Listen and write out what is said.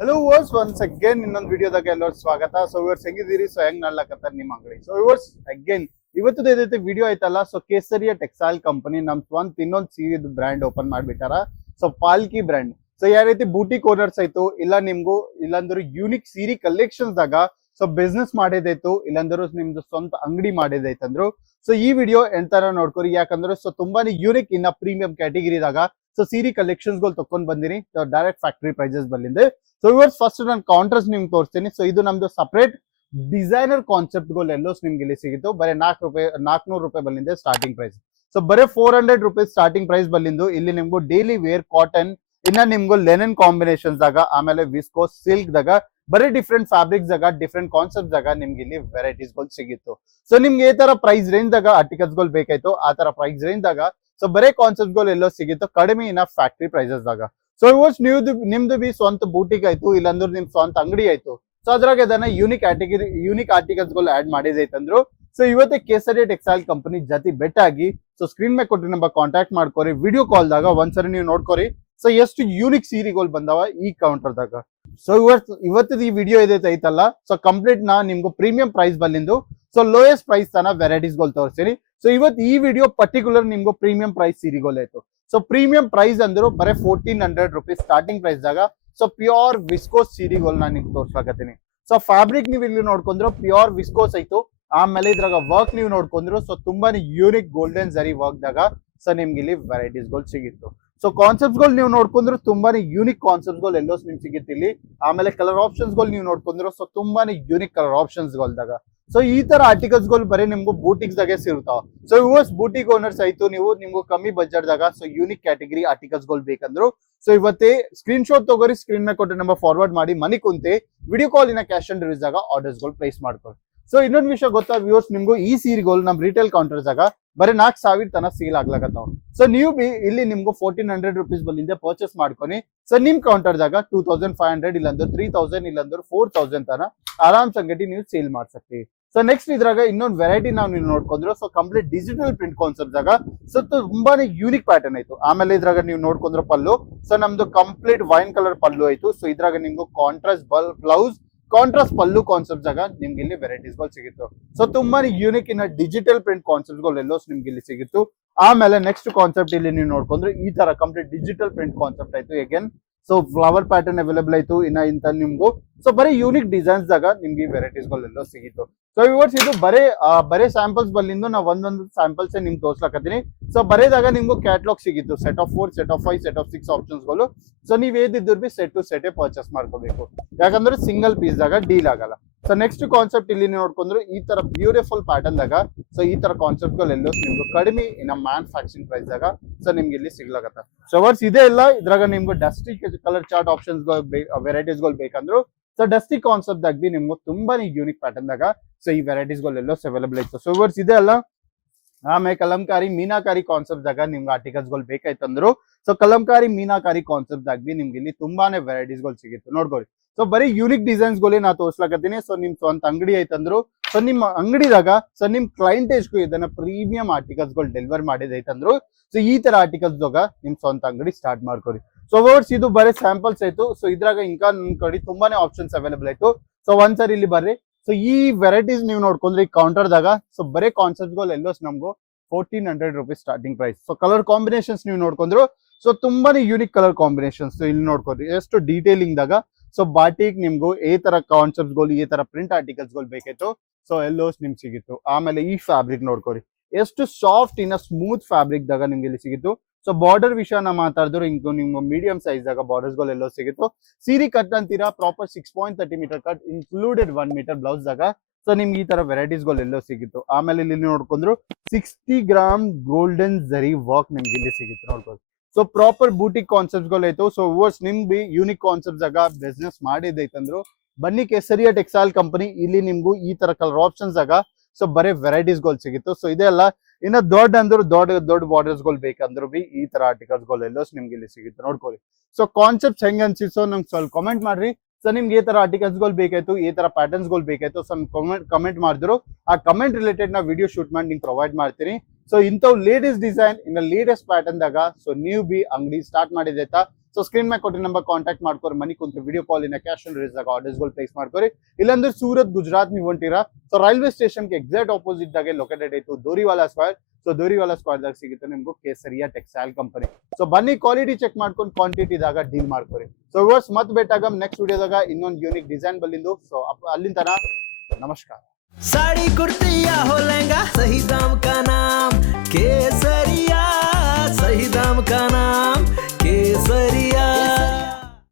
Hello verse once again ಇನ್ನೊಂದು ವಿಡಿಯೋದಾಗ ಎಲ್ಲರೂ ಸ್ವಾಗತ. So yours ಹೆಂಗಿದ್ದೀರಿ? ಸೊ ಹೆಂಗ್ ನಡ್ಲಕತ್ತಾರ ನಿಮ್ಮ ಅಂಗಡಿ? ಸೊ ಇವರ್ಸ್ ಅಗೇನ್ ಇವತ್ತು ಏದೈತೆ ವಿಡಿಯೋ ಐತಲ್ಲ, ಸೊ ಕೇಸರಿಯ ಟೆಕ್ಸ್ಟೈಲ್ ಕಂಪನಿ ನಮ್ ಸ್ವಂತ ಇನ್ನೊಂದು ಸೀರೆ ಬ್ರ್ಯಾಂಡ್ ಓಪನ್ ಮಾಡ್ಬಿಟ್ಟಾರ. ಸೊ ಪಾಲ್ಕಿ ಬ್ರ್ಯಾಂಡ್. ಸೊ ಯಾವ ರೀತಿ ಬೂಟಿಕ್ ಓನರ್ಸ್ ಆಯ್ತು, ಇಲ್ಲ ನಿಮ್ಗೂ ಇಲ್ಲಾಂದ್ರೆ ಯೂನಿಕ್ ಸೀರೆ ಕಲೆಕ್ಷನ್ಸ್ ದಾಗ ಸೊ ಬಿಸ್ನೆಸ್ ಮಾಡಿದೈತು, ಇಲ್ಲಾಂದ್ರೆ ನಿಮ್ದು ಸ್ವಂತ ಅಂಗಡಿ ಮಾಡಿದೈತಂದ್ರು ಸೊ ಈ ವಿಡಿಯೋ ಎಂತರ ನೋಡ್ಕೊರಿ. ಯಾಕಂದ್ರೆ ಸೊ ತುಂಬಾನೇ ಯೂನಿಕ್ ಇನ್ನ ಪ್ರೀಮಿಯಂ ಕ್ಯಾಟಗಿರಿದಾಗ ಸೊ ಸೀರೆ ಕಲೆಕ್ಷನ್ಸ್ ಗಳು ತಕೊಂಡ್ ಬಂದಿನಿ. ಸೊ ಡೈರೆಕ್ಟ್ ಫ್ಯಾಕ್ಟರಿ ಪ್ರೈಸಸ್ ಬಂದಿದೆ. ಸೊ ಇವರ್ಸ್ ಫಸ್ಟ್ ನಾನು ಕೌಂಟರ್ಸ್ ನಿಮ್ಗೆ ತೋರಿಸ್ತೀನಿ. ಸೊ ಇದು ನಮ್ದು ಸಪರೇಟ್ ಡಿಸೈನರ್ ಕಾನ್ಸೆಪ್ಟ್ ಗಳು ಎಲ್ಲೋಸ್ ನಿಮ್ಗೆ ಇಲ್ಲಿ ಸಿಗಿತ್ತು. ಬರೀ ₹400 ಬಂದಿದೆ ಸ್ಟಾರ್ಟಿಂಗ್ ಪ್ರೈಸ್. ಸೊ ಬರೀ ₹400 ಸ್ಟಾರ್ಟಿಂಗ್ ಪ್ರೈಸ್ ಬಂದಿದ್ದು. ಇಲ್ಲಿ ನಿಮ್ಗೂ ಡೈಲಿ ವೇರ್ ಕಾಟನ್, ಇನ್ನ ನಿಮ್ಗೂ ಲೆನನ್ ಕಾಂಬಿನೇಷನ್ಸ್ ದಾಗ, ಆಮೇಲೆ ವಿಸ್ಕೋಸ್ ಸಿಲ್ಕ್ ದಾಗ, ಬರೀ ಡಿಫ್ರೆಂಟ್ ಫ್ಯಾಬ್ರಿಕ್ಸ್ ದಾಗ, ಡಿಫ್ರೆಂಟ್ ಕಾನ್ಸೆಪ್ಟ್ ದಾಗ ನಿಮ್ಗೆ ಇಲ್ಲಿ ವೆರೈಟೀಸ್ ಗಳು ಸಿಗಿತ್ತು. ಸೊ ನಿಮ್ಗೆ ಈ ತರ ಪ್ರೈಸ್ ರೇಂಜ್ ದಾಗ ಆರ್ಟಿಕಲ್ಸ್ ಗಳು ಬೇಕಾಯ್ತು, ಆ ತರ ಪ್ರೈಸ್ ರೇಂಜ್ ದಾಗ ಸೊ ಬರೇ ಕಾನ್ಸೆಪ್ಟ್ ಗಳು ಎಲ್ಲೋ ಸಿಗಿತ್ತು ಕಡಿಮೆ ಇನ್ನ ಫ್ಯಾಕ್ಟರಿ ಪ್ರೈಸಸ್ ದಾಗ. ಸೊ ಇವತ್ತು ನಿಮ್ದು ಬಿ ಸ್ವಂತ ಬೂಟಿಕ್ ಆಯ್ತು, ಇಲ್ಲಾಂದ್ರೆ ನಿಮ್ ಸ್ವಂತ ಅಂಗಡಿ ಆಯ್ತು, ಸೊ ಅದ್ರಾಗ ಅದನ್ನ ಯೂನಿಕ್ ಆರ್ಟಿಕಲ್ಸ್ ಗಳು ಆಡ್ ಮಾಡಿದೈತಂದ್ರು. ಸೊ ಇವತ್ತೇ ಕೇಸರಿ ಟೆಕ್ಸ್ಟೈಲ್ ಕಂಪನಿ ಜೊತೆ ಬೆಟ್ ಆಗಿ ಸೊ ಸ್ಕ್ರೀನ್ ಮೇಲೆ ಕೊಟ್ಟು ನಂಬರ್ ಕಾಂಟ್ಯಾಕ್ಟ್ ಮಾಡ್ಕೋರಿ. ವಿಡಿಯೋ ಕಾಲ್ ದಾಗ ಒಂದ್ಸರಿ ನೀವು ನೋಡ್ಕೋರಿ ಸೊ ಎಷ್ಟು ಯೂನಿಕ್ ಸೀರೆಗಳು ಬಂದವ ಈ ಕೌಂಟರ್ ದಾಗ. ಸೊ ಇವತ್ತದ ಈ ವಿಡಿಯೋ ಐತಲ್ಲ, ಸೊ ಕಂಪ್ಲೀಟ್ ನಾ ನಿಮ್ಗೂ ಪ್ರೀಮಿಯಂ ಪ್ರೈಸ್ ಬಂದಿಂದು ಸೊ ಲೋಯೆಸ್ಟ್ ಪ್ರೈಸ್ ತನ ವೆರೈಟೀಸ್ ಗಳು ತೋರಿಸ್ತೀನಿ. ಸೊ ಇವತ್ತು ಈ ವಿಡಿಯೋ ಪರ್ಟಿಕ್ಯುಲರ್ ನಿಮ್ಗೂ ಪ್ರೀಮಿಯಂ ಪ್ರೈಸ್ ಸೀರೆಗಳು ಆಯ್ತು. ಸೊ ಪ್ರೀಮಿಯಂ ಪ್ರೈಸ್ ಅಂದ್ರು ಬರೀ ₹1400 ಸ್ಟಾರ್ಟಿಂಗ್ ಪ್ರೈಸ್ ದಾಗ ಸೊ ಪ್ಯೂರ್ ವಿಸ್ಕೋಸ್ ಸೀರೆಗಳು ನಾನು ನಿಮ್ಗೆ ತೋರ್ಸಾಕತ್ತೀನಿ. ಸೊ ಫ್ಯಾಬ್ರಿಕ್ ನೀವು ಇಲ್ಲಿ ನೋಡ್ಕೊಂಡ್ರು ಪ್ಯೂರ್ ವಿಸ್ಕೋಸ್ ಆಯ್ತು. ಆಮೇಲೆ ಇದ್ರಾಗ ವರ್ಕ್ ನೀವು ನೋಡ್ಕೊಂಡ್ರು ಸೊ ತುಂಬಾನೇ ಯೂನಿಕ್ ಗೋಲ್ಡನ್ ಜರಿ ವರ್ಕ್ ದಾಗ ಸೊ ನಿಮ್ಗೆ ಇಲ್ಲಿ ವೆರೈಟೀಸ್ ಗಳು ಸಿಗಿತ್ತು. ಸೊ ಕಾನ್ಸೆಪ್ಟ್ಸ್ ಗಳು ನೀವು ನೋಡ್ಕೊಂಡ್ರು ತುಂಬಾನೇ ಯೂನಿಕ್ ಕಾನ್ಸೆಪ್ಟ್ ಗಳು ಎಲ್ಲೋ ನಿಮ್ಗೆ ಸಿಗುತ್ತೆ ಇಲ್ಲಿ. ಆಮೇಲೆ ಕಲರ್ ಆಪ್ಷನ್ಸ್ ಗಳು ನೀವು ನೋಡ್ಕೊಂಡ್ರು ಸೊ ತುಂಬಾನೇ ಯೂನಿಕ್ ಕಲರ್ ಆಪ್ಷನ್ಸ್ ಗಳದಾಗ ಸೊ ಈ ತರ ಆರ್ಟಿಕಲ್ಸ್ ಗಳು ಬರೀ ನಿಮ್ಗೂ ಬೂಟಿಕ್ಸ್ ದಾಗೆ ಸಿಗ್ತಾವ. ಸೊ ಯುವರ್ಸ್ ಬೂಟಿಕ್ ಓನರ್ಸ್ ಆಯ್ತು, ನಿಮ್ಗೂ ಕಮ್ಮಿ ಬಜೆಟ್ ದಾಗ ಸೊ ಯೂನಿಕ್ ಕ್ಯಾಟಗರಿ ಆರ್ಟಿಕಲ್ಸ್ ಗಳು ಬೇಕಂದ್ರು ಸೊ ಇವತ್ತೇ ಸ್ಕ್ರೀನ್ ಶಾಟ್ ತಗೋರಿ, ಸ್ಕ್ರೀನ್ ಮೇಲೆ ಕೊಟ್ಟು ನಂಬರ್ ಫಾರ್ವರ್ಡ್ ಮಾಡಿ ಮನಿ ಕುಂತೆ ವಿಡಿಯೋ ಕಾಲ್ ಇನ ಕ್ಯಾಶ್ ಆನ್ ಡೆಲಿವರಿ ದಾಗ ಆರ್ಡರ್ಸ್ ಗಳು ಪ್ಲೇಸ್ ಮಾಡ್ಕೊಳ್ಳಿ. ಸೊ ಇನ್ನೊಂದು ವಿಷಯ ಗೊತ್ತಾ ವ್ಯೂವರ್ಸ್, ನಿಮ್ಗೂ ಈ ಸೀರೆಗಳು ನಮ್ ರಿಟೇಲ್ ಕೌಂಟರ್ಸ್ ಆಗ ಬರೀ 4,000 ತನ ಸೇಲ್ ಆಗ್ಲಾಕತ್ತಾವ. ಸೊ ನೀವು ಬಿ ಇಲ್ಲಿ ನಿಮ್ಗೂ ₹1400 ಬಂದಿದೆ ಪರ್ಚೇಸ್ ಮಾಡ್ಕೊನಿ. ಸೊ ನಿಮ್ ಕೌಂಟರ್ ದಾಗ 2500 ಇಲ್ಲಾಂದ್ರೆ 3000 ಇಲ್ಲಾಂದ್ರೆ 4000 ತನ ಆರಾಮ್ ಸಂಗತಿ ನೀವು ಸೇಲ್ ಮಾಡ್ಸಕ್ತಿ. ಸೊ ನೆಕ್ಸ್ಟ್ ಇದ್ರಾಗ ಇನ್ನೊಂದು ವೆರೈಟಿ ನಾವು ನೀವು ನೋಡ್ಕೊಂಡ್ರು so complete digital print concept ದಾಗ ಸೊ ತುಂಬಾನೇ ಯೂನಿಕ್ ಪ್ಯಾಟರ್ನ್ ಆಯ್ತು. ಆಮೇಲೆ ಇದ್ರಾಗ ನೀವು ನೋಡ್ಕೊಂಡ್ರೆ ಪಲ್ಲು ಸೊ ನಮ್ದು ಕಂಪ್ಲೀಟ್ ವೈನ್ ಕಲರ್ ಪಲ್ಲು ಆಯ್ತು. ಸೊ ಇದ್ರಾಗ ನಿಮ್ಗೂ contrast blouse, contrast pallu concept ಆಗ ನಿಮ್ಗೆ ಇಲ್ಲಿ ವೆರೈಟೀಸ್ ಗಳು ಸಿಗಿತ್ತು. ಸೊ ತುಂಬಾನೇ ಯೂನಿಕ್ ಇನ್ನ ಡಿಜಿಟಲ್ ಪ್ರಿಂಟ್ ಕಾನ್ಸೆಪ್ಟ್ ಗಳು ಎಲ್ಲೋ ನಿಮ್ಗೆ ಇಲ್ಲಿ ಸಿಗಿತ್ತು. ಆಮೇಲೆ ನೆಕ್ಸ್ಟ್ ಕಾನ್ಸೆಪ್ಟ್ ಇಲ್ಲಿ ನೀವು ನೋಡ್ಕೊಂಡ್ರೆ ಈ ತರ ಕಂಪ್ಲೀಟ್ ಡಿಜಿಟಲ್ ಪ್ರಿಂಟ್ ಕಾನ್ಸೆಪ್ಟ್ ಆಯ್ತು. Again so flower pattern available ಆಯ್ತು ಇನ್ನ ಇಂತ ನಿಮ್ಗೂ ಸೊ ಬರೀ ಯೂನಿಕ್ ಡಿಸೈನ್ಸ್ ದಾಗ ನಿಮ್ಗೆ ವೆರೈಟೀಸ್ ಗಳು ಸಿಗಿತ್ತು. ಸೊ ಇವರ್ಸ್ ಇದು ಬರೇ ಸ್ಯಾಂಪಲ್ಸ್ ಬಲ್ಲಿಂದ ನಾವು ಒಂದೊಂದು ಸ್ಯಾಂಪಲ್ಸ್ ನಿಮ್ಗೆ ತೋರ್ಸ್ಲಕತ್ತೀನಿ. ಸೊ ಬರೇದಾಗ ನಿಮ್ಗೂ ಕ್ಯಾಟ್ಲಾಗ್ ಸಿಗಿತ್ತು, set of 4, set of 5, set of 6 options ಗಳು. ಸೊ ನೀವ್ ಏದಿದ್ರು ಬಿ ಸೆಟ್ ಟು ಸೆಟ್ ಪರ್ಚೇಸ್ ಮಾಡ್ಕೋಬೇಕು, ಯಾಕಂದ್ರೆ ಸಿಂಗಲ್ ಪೀಸ್ ದಾಗ ಡೀಲ್ ಆಗಲ್ಲ. ಸೊ ನೆಕ್ಸ್ಟ್ ಕಾನ್ಸೆಪ್ಟ್ ಇಲ್ಲಿ ನೋಡ್ಕೊಂಡ್ರು ಈ ತರ ಬ್ಯೂಟಿಫುಲ್ ಪ್ಯಾಟರ್ನ್ ದಾಗ ಸೊ ಈ ತರ ಕಾನ್ಸೆಪ್ಟ್ ಗಳು ಎಲ್ಲೋ ನಿಮ್ಗೆ ಕಡಿಮೆ ಇನ್ನ ಮ್ಯಾನುಫ್ಯಾಕ್ಚರಿಂಗ್ ಪ್ರೈಸ್ ದಾಗ ಸೊ ನಿಮ್ಗೆ ಇಲ್ಲಿ ಸಿಗ್ಲಾಗತ್ತ. ಸೊ ವರ್ಸ್ ಇದೆ ಇಲ್ಲ ಇದ್ರಾಗ ನಿಮ್ಗೆ dusty colour chart options varieties ಗಳು ಬೇಕಂದ್ರು ಸೊ ಡಸ್ಟಿ ಕಾನ್ಸೆಪ್ಟ್ ದಾಗ ಬಿ ನಿಮ್ಗೆ ತುಂಬಾನೇ ಯೂನಿಕ್ ಪ್ಯಾಟರ್ನ್ ದಾಗ ಸೊ ಈ ವೆರೈಟೀಸ್ ಗಳು ಎಲ್ಲೋ ಅವೈಲೇಬಲ್ ಇತ್ತು. ಸೊ ವರ್ಸ್ ಇದೆ ಅಲ್ಲ ಆಮೇಲೆ ಕಲಂಕಾರಿ ಮೀನಾಕಾರಿ ಕಾನ್ಸೆಪ್ಟ್ ದಾಗ ನಿಮ್ಗೆ ಆರ್ಟಿಕಲ್ಸ್ ಗಳು ಬೇಕಾಯ್ತಂದ್ರು ಸೊ ಕಲಂಕಾರಿ ಮೀನಾಕಾರಿ ಕಾನ್ಸೆಪ್ಟ್ ದಾಗ ಬಿ ನಿಮ್ಗೆ ಇಲ್ಲಿ ತುಂಬಾನೇ ವೆರೈಟೀಸ್ ಗಳು ಸಿಗಿತ್ತು ನೋಡ್ಕೊಳ್ಳಿ. ಸೊ ಬರೀ ಯೂನಿಕ್ ಡಿಸೈನ್ಸ್ ಗಳೇ ನಾ ತೋರ್ಸ್ಲಕತ್ತೀನಿ. ಸೊ ನಿಮ್ ಸ್ವಂತ ಅಂಗಡಿ ಐತಂದ್ರು ಸೊ ನಿಮ್ ಅಂಗಡಿದಾಗ ಸೊ ನಿಮ್ ಕ್ಲೈಂಟೇಜ್ಗೂ ಇದನ್ನ ಪ್ರೀಮಿಯಂ ಆರ್ಟಿಕಲ್ಸ್ ಗಳು ಡೆಲಿವರ್ ಮಾಡಿದೈತಂದ್ರು ಸೊ ಈ ತರ ಆರ್ಟಿಕಲ್ಸ್ ದಾಗ ನಿಮ್ ಸ್ವಂತ ಅಂಗಡಿ ಸ್ಟಾರ್ಟ್ ಮಾಡ್ಕೊರಿ. ಸೊ ವರ್ಡ್ಸ್ ಇದು ಬರೀ ಸ್ಯಾಂಪಲ್ಸ್ ಆಯ್ತು. ಸೊ ಇದ್ರಾಗ ఇంకా ನಿಮ್ ಕಡೆ ತುಂಬಾನೇ ಆಪ್ಷನ್ಸ್ ಅವೈಲೇಬಲ್ ಆಯ್ತು. ಸೊ ಒಂದ್ಸರಿ ಇಲ್ಲಿ ಬರ್ರಿ. ಸೊ ಈ ವೆರೈಟೀಸ್ ನೀವು ನೋಡ್ಕೊಂಡ್ರೆ ಈ ಕೌಂಟರ್ ದಾಗ ಸೊ ಬರೀ ಕಾನ್ಸೆಪ್ಟ್ ಗಳು ಎಲ್ಲೋ ನಮ್ಗೂ ₹1400 starting price. So colour combinations ನೀವು ನೋಡ್ಕೊಂಡ್ರು ಸೊ ತುಂಬಾನೇ ಯೂನಿಕ್ ಕಲರ್ ಕಾಂಬಿನೇಷನ್ಸ್ ಇಲ್ಲಿ ನೋಡ್ಕೊಂಡ್ರಿ ಎಷ್ಟು ಡೀಟೇಲಿಂಗ್ ದಾಗ ಸೊ ಬಾಟಿಕ್ ನಿಮ್ಗೂ ಈ ತರ ಕಾನ್ಸೆಪ್ಟ್ ಗಳು ಈ ತರ ಪ್ರಿಂಟ್ ಆರ್ಟಿಕಲ್ಸ್ ಗಳು ಬೇಕಿತ್ತು ಸೊ ಎಲ್ಲೋಸ್ ನಿಮ್ಗೆ ಸಿಗಿತ್ತು. ಆಮೇಲೆ ಈ ಫ್ಯಾಬ್ರಿಕ್ ನೋಡ್ಕೊರಿ ಎಷ್ಟು ಸಾಫ್ಟ್ ಇನ್ನ ಸ್ಮೂತ್ ಫ್ಯಾಬ್ರಿಕ್ ದಾಗ ನಿಮ್ಗೆ ಇಲ್ಲಿ ಸಿಗಿತ್ತು. ಸೊ ಬಾರ್ಡರ್ ವಿಷಯನ ಮಾತಾಡಿದ್ರು ಇಂಕು ನಿಮ್ಗೆ ಮೀಡಿಯಂ ಸೈಜ್ ದಾಗ ಬಾರ್ಡರ್ಸ್ ಗಳು ಎಲ್ಲೋ ಸಿಗಿತ್ತು. ಸೀರೆ ಕಟ್ ಅಂತೀರಾ proper 6.30 metre cut included 1 metre blouse ದಾಗ ಸೊ ನಿಮ್ಗೆ ಈ ತರ ವೆರೈಟೀಸ್ ಗಳು ಎಲ್ಲೋ ಸಿಗಿತ್ತು. ಆಮೇಲೆ ಇಲ್ಲಿ ನೋಡ್ಕೊಂಡ್ರು 60 ಗ್ರಾಮ್ ಗೋಲ್ಡನ್ ಜರಿ ವರ್ಕ್ ನಿಮ್ಗೆ ಇಲ್ಲಿ ಸಿಗಿತ್ತು ನೋಡ್ಬೋದು. ಸೊ ಪ್ರಾಪರ್ ಬೂಟಿಕ್ ಕಾನ್ಸೆಪ್ಟ್ ಗಳು ಆಯ್ತು. ಸೊ ವರ್ಸ್ ನಿಮ್ ಬಿ ಯೂನಿಕ್ ಕಾನ್ಸೆಪ್ಟ್ ಆಗ ಬಿಸ್ನೆಸ್ ಮಾಡಿದೈತಂದ್ರು ಬನ್ನಿ ಕೇಸರಿಯ ಟೆಕ್ಸ್ಟೈಲ್ ಕಂಪನಿ. ಇಲ್ಲಿ ನಿಮ್ಗೂ ಈ ತರ ಕಲರ್ ಆಪ್ಷನ್ಸ್ ಆಗ ಸೊ ಬರೀ ವೆರೈಟೀಸ್ ಗಳು ಸಿಗಿತ್ತು. ಸೊ ಇದೆಲ್ಲ ಇನ್ನ ದೊಡ್ಡ ಅಂದ್ರು ದೊಡ್ಡ ಬಾರ್ಡರ್ಸ್ ಗಳು ಬೇಕಂದ್ರು ಬಿ ಈ ತರ ಆರ್ಟಿಕಲ್ಸ್ ಗಳು ಎಲ್ಲೋ ನಿಮ್ಗೆ ಇಲ್ಲಿ ಸಿಗುತ್ತೆ ನೋಡ್ಕೊಳ್ಳಿ. ಸೊ ಕಾನ್ಸೆಪ್ಟ್ ಹೆಂಗ್ ಅನ್ಸಿಸೋ ನಂಗೆ ಸ್ವಲ್ಪ ಕಾಮೆಂಟ್ ಮಾಡ್ರಿ. ಸೊ ನಿಮ್ಗೆ ಈ ತರ ಆರ್ಟಿಕಲ್ಸ್ ಗಳು ಬೇಕಾಯ್ತು, ಈ ತರ ಪ್ಯಾಟರ್ನ್ಸ್ ಗಳು ಬೇಕಾಯ್ತು ಸೊ ಕಮೆಂಟ್ ಮಾಡಿದ್ರು ಆ ಕಮೆಂಟ್ ರಿಲೇಟೆಡ್ ನಾ ವಿಡಿಯೋ ಶೂಟ್ ಮಾಡಿ ನಿಮ್ಗೆ ಪ್ರೊವೈಡ್ ಮಾಡ್ತೀನಿ. ಸೊ ಇಂಥವು ಲೇಟೆಸ್ಟ್ ಡಿಸೈನ್ ಇನ್ನ ಲೇಟೆಸ್ಟ್ ಪ್ಯಾಟರ್ನ್ ದಾಗ ಸೊ ನೀವು ಬಿ ಅಂಗಡಿ ಸ್ಟಾರ್ಟ್ ಮಾಡಿದೈತಾ ಸೊ ಸ್ಕ್ರೀನ್ ಮೇಲೆ ಕೊಟ್ಟಿರೋ ನಂಬರ್ ಕಾಂಟ್ಯಾಕ್ಟ್ ಮಾಡ್ಕೊರಿ, ಮನಿ ಕುಂತು ವಿಡಿಯೋ ಕಾಲ್ ಇನ್ನ ಕ್ಯಾಶ್ ಆನ್ ರಿಲೀಸ್ ಆಗ ಆರ್ಡರ್ಸ್ಗಳು ಪ್ಲೇಸ್ ಮಾಡ್ಕೊರಿ. ಇಲ್ಲಾಂದ್ರೆ ಸೂರತ್ ಗುಜರಾತ್ ನೀವು ಹೊಂಟಿರಾ, ಸೊ ರೈಲ್ವೆ ಸ್ಟೇಷನ್ಗೆ ಎಕ್ಸಾಕ್ಟ್ ಆಪೋಸಿಟ್ ದಾಗೆ ಲೊಕೇಟೆಡ್ ಆಯ್ತು ದೋರಿವಾಲಾ ಸ್ಕ್ವೇರ್. ಸೊ ದೋರಿವಾಲಾ ಸ್ಕ್ವೇರ್ ದಾಗ ಸಿಗುತ್ತೆ ನಿಮ್ಗೂ ಕೇಸರಿಯಾ ಟೆಕ್ಸ್ಟೈಲ್ ಕಂಪನಿ. ಸೊ ಬನ್ನಿ ಕ್ವಾಲಿಟಿ ಚೆಕ್ ಮಾಡ್ಕೊಂಡು ಕ್ವಾಂಟಿಟಿದಾಗ ಡೀಲ್ ಮಾಡ್ಕೊರಿ. ಸೊ ಇವರ್ಸ್ ಮತ್ ಭೇಟಾಗಮ್ ನೆಕ್ಸ್ಟ್ ವಿಡಿಯೋದಾಗ ಇನ್ನೊಂದು ಯೂನಿಕ್ ಡಿಸೈನ್ ಬಲ್ಲಿಂದು. ಸೊ ಅಲ್ಲಿಂದ ನಮಸ್ಕಾರ. साड़ी कुर्ती या हो लहंगा, सही